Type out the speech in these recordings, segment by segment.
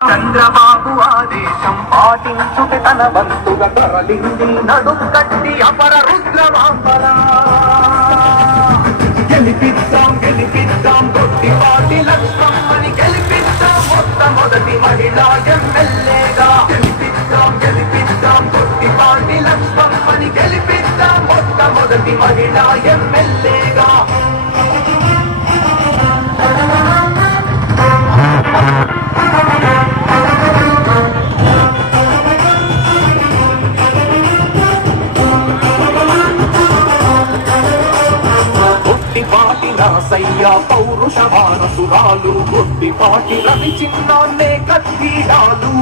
చంద్రబాబు ఆదేశం పాటించుట తన బంతుగా తరలింది నడుం కట్టి అపర రుద్రవాంబల గెలిపిద్దాం గెలిపిద్దాం గొట్టిపాటి లక్ష్మమ్మని గెలిపిద్దాం మొట్టమొదటి మహిళా ఎమ్మెల్యేగా గెలిపిద్దాం గెలిపిద్దాం గొట్టిపాటి లక్ష్మమ్మని గెలిపిద్దాం మొట్టమొదటి మహిళా ఎమ్మెల్యేగా గొట్టిపాటి నరసయ్య పౌరుష వారసురాలు గొట్టిపాటి రవి చిన్నాన్నే కత్తిడాలు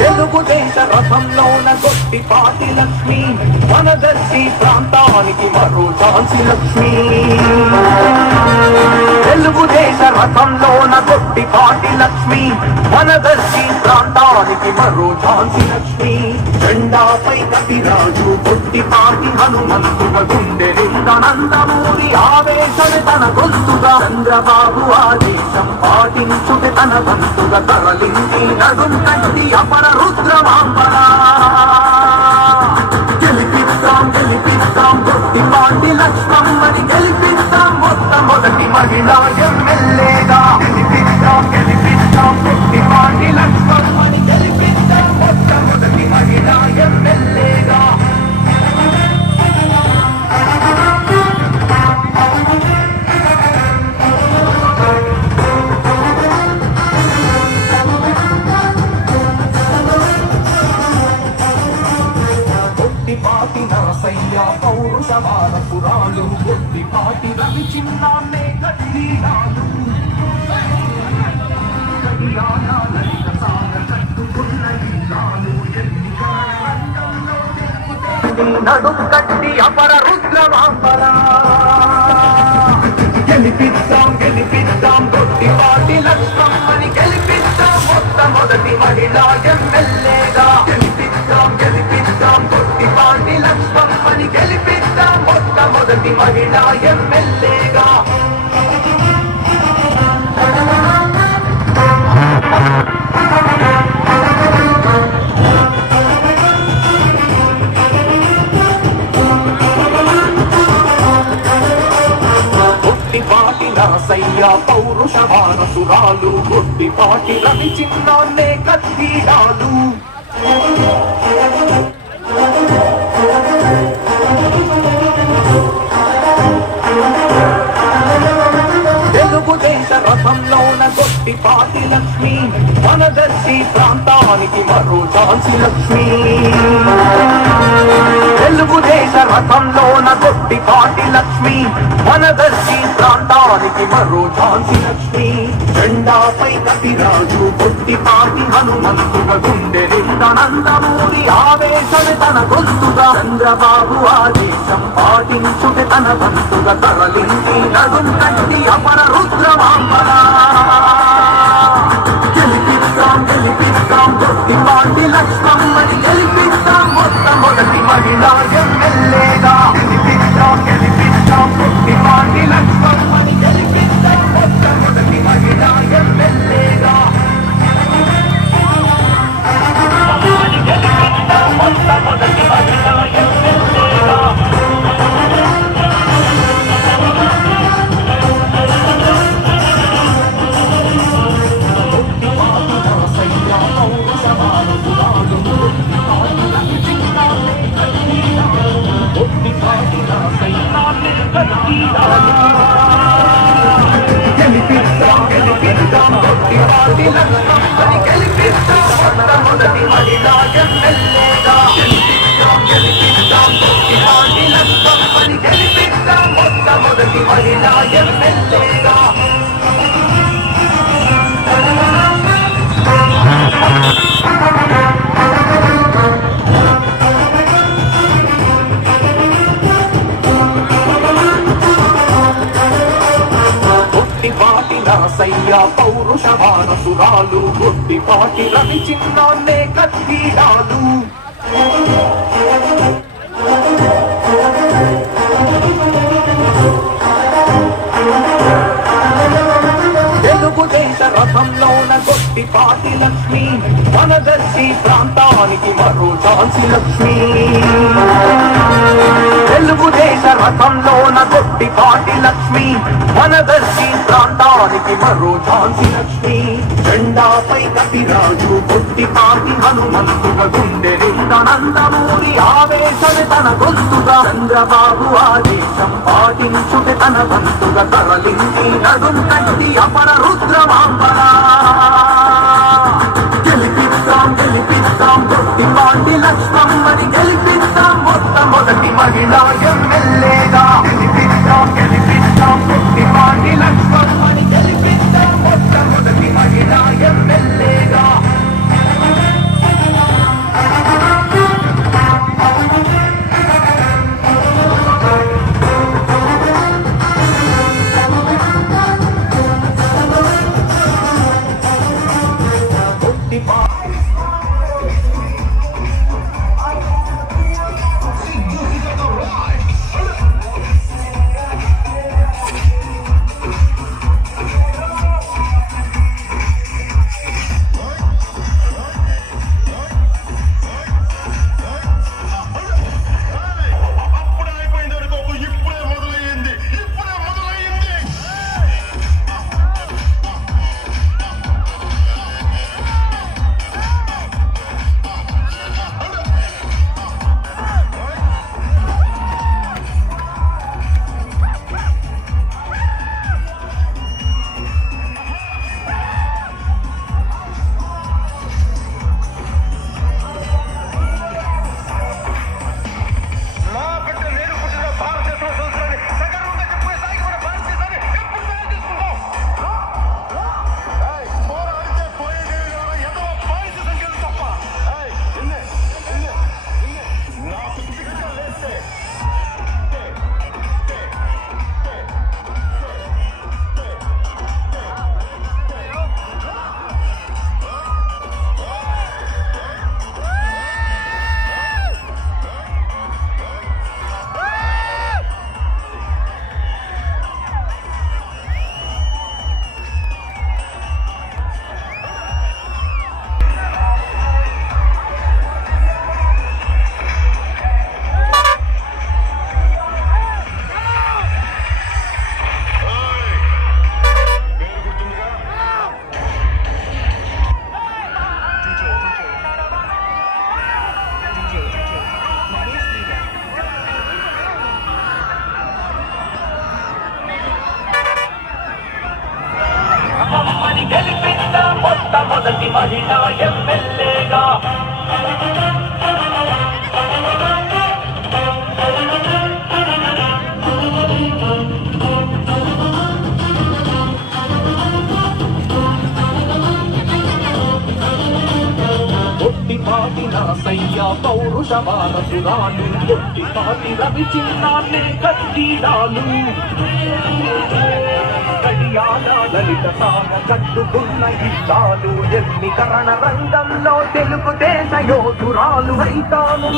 తెలుగుదేశ రథంలోన గొట్టిపాటి లక్ష్మి వనదర్శి ప్రాంతానికి మరో ఝాన్సీ లక్ష్మి తెలుగుదేశ రథంలోన గొట్టిపాటి లక్ష్మి వనదర్శి ప్రాంతానికి మరో ఝాన్సీ లక్ష్మి జెండాపై కపిరాజు గొట్టిపాటి హనుమంతుగా గుండె నిండా నందమూరి ఆవేశమే తన గొంతుగా చంద్రబాబు ఆదేశం పాటించుట తన బంతుగా తరలింది నడుం కట్టి అపర రుద్రవాంబల గెలిపిద్దాం గెలిపిద్దాం గొట్టిపాటి లక్ష్మమ్మని గెలిపిద్దాం మొట్టమొదటి మహిళా ఎమ్మెల్యేగా గెలిపిద్దాం గెలిపిద్దాం గొట్టిపాటి లక్ష్మమ్మని గెలిపిద్దాం మొట్టమొదటి మహిళా ఎమ్మెల్యేగా గొట్టిపాటి నరసయ్య పౌరుష వారసురాలు గొట్టిపాటి రవి చిన్నాన్నే కత్తిడాలు నడుం కట్టి అపర రుద్రవాంబల గెలిపిద్దాం గెలిపిద్దాం గొట్టిపాటి లక్ష్మమ్మని గెలిపిద్దాం మొట్టమొదటి మహిళా ఎమ్మెల్యేగా గెలిపిద్దాం గెలిపిద్దాం గొట్టిపాటి లక్ష్మమ్మని గెలిపిద్దాం మొట్టమొదటి మహిళా ఎమ్మెల్యేగా గొట్టిపాటి నరసయ్య పౌరుష వారసురాలు గొట్టిపాటి రవి చిన్నాన్నే కత్తిడాలు తెలుగుదేశ రథంలోన గొట్టిపాటి లక్ష్మి వనదర్శి ప్రాంతానికి మరో ఝాన్సీ లక్ష్మి తెలుగుదేశ రథంలోన గొట్టిపాటి లక్ష్మి వనదర్శి ప్రాంతానికి మరో ఝాన్సీ లక్ష్మి జెండాపై కపిరాజు గొట్టిపాటి హనుమంతుగా గుండె నిండా నందమూరి ఆవేశమే తన గొంతుగా చంద్రబాబు ఆదేశం పాటించుట తన బంతుగా తరలింది నడుం కట్టి అపర రుద్రవాంబల గెలిపిద్దాం గెలిపిద్దాం గొట్టిపాటి లక్ష్మమ్మని గెలిపిద్దాం మొట్టమొదటి మహిళా ఎమ్మెల్యేగా గెలిపిద్దాం గెలిపిద్దాం గొట్టిపాటి లక్ష్మమ్మని గెలిపిద్దాం మొట్టమొదటి మహిళా ఎమ్మెల్యేగా మొట్టమొదటి మహిళా ఎమ్మెల్యేగా గెలిపిద్దాం గెలిపిద్దాం గొట్టిపాటి లక్ష్మమ్మని గెలిపిద్దాం మొట్టమొదటి మహిళా ఎమ్మెల్యేగా గెలిపిద్దాం గెలిపిద్దాం గొట్టిపాటి లక్ష్మమ్మని గెలిపిద్దాం మొట్టమొదటి మహిళా ఎమ్మెల్యేగా గొట్టిపాటి నరసయ్య పౌరుష వారసురాలు గొట్టిపాటి రవి చిన్నాన్నే కత్తిడాలు లక్ష్మి వనదర్శి ప్రాంతానికి మరో ఝాన్సీ లక్ష్మి తెలుగుదేశ రథంలోన గొట్టిపాటి లక్ష్మి వనదర్శి ప్రాంతానికి మరో ఝాన్సీ లక్ష్మి జెండాపై కపిరాజు గొట్టిపాటి హనుమంతుగా గుండె నిండా నందమూరి ఆవేశమే తన గొంతుగా చంద్రబాబు ఆదేశం పాటించుటే తన వంతుగా తరలింది నడుం కట్టి అపర రుద్రమాంబరా గెలిపిద్దాం గొట్టిపాటి లక్ష్మమ్మని గెలిపిద్దాం మొట్టమొదటి మహిళా ఎమ్మెల్యేగా గెలిపిద్దాం గొట్టిపాటి లక్ష్మమ్మని గెలిపిద్దాం మొట్టమొదటి మహిళా ఎమ్మెల్యేగా గెలిపిద్దాం మొట్టమొదటి మహిళా ఎమ్మెల్యేగా గొట్టిపాటి నరసయ్య పౌరుష వారసురాలు గొట్టిపాటి రవి చిన్నాన్నే కట్టిడాలు లలిత సాగ కట్టుకున్న ఇష్టాలు ఎన్నికరణ రంగంలో తెలుగుదేశ యోధురాలు రైతాను